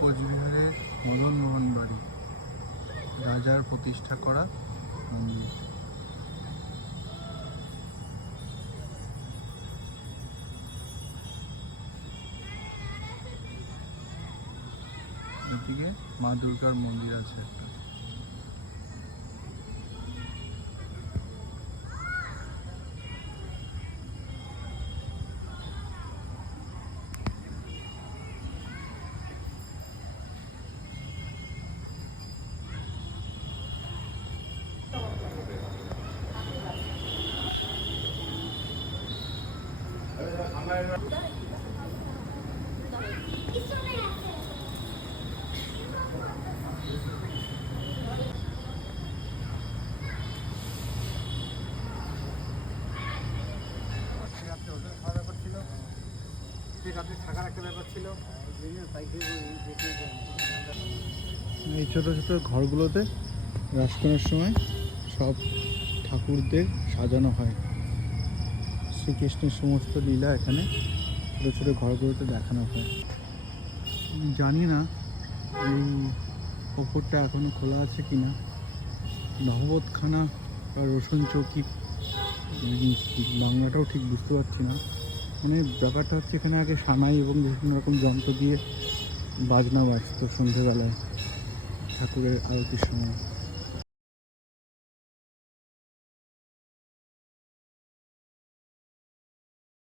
কোচবিহারের মদন মোহন বাড়ি রাজার প্রতিষ্ঠা করা মন্দির। এদিকে মা দুর্গার মন্দির আছে একটা। ব্যাপার ছিল এই ছোটো ছোটো ঘরগুলোতে রাস করার সময় সব ঠাকুরদের সাজানো হয়। শ্রীকৃষ্ণের সমস্ত লীলা এখানে ছোট ছোট ঘরগুলোতে দেখানো হয়। জানি না এই ওপরটা এখনও খোলা আছে কি না নহবতখানা বা রসুন চৌকি বাংলাটাও ঠিক বুঝতে পারছি না। মানে ব্যাপারটা হচ্ছে এখানে আগে সানাই এবং বিভিন্ন রকম যন্ত্র দিয়ে বাজনা বাজতো সন্ধেবেলায় ঠাকুরের আরতির সময়।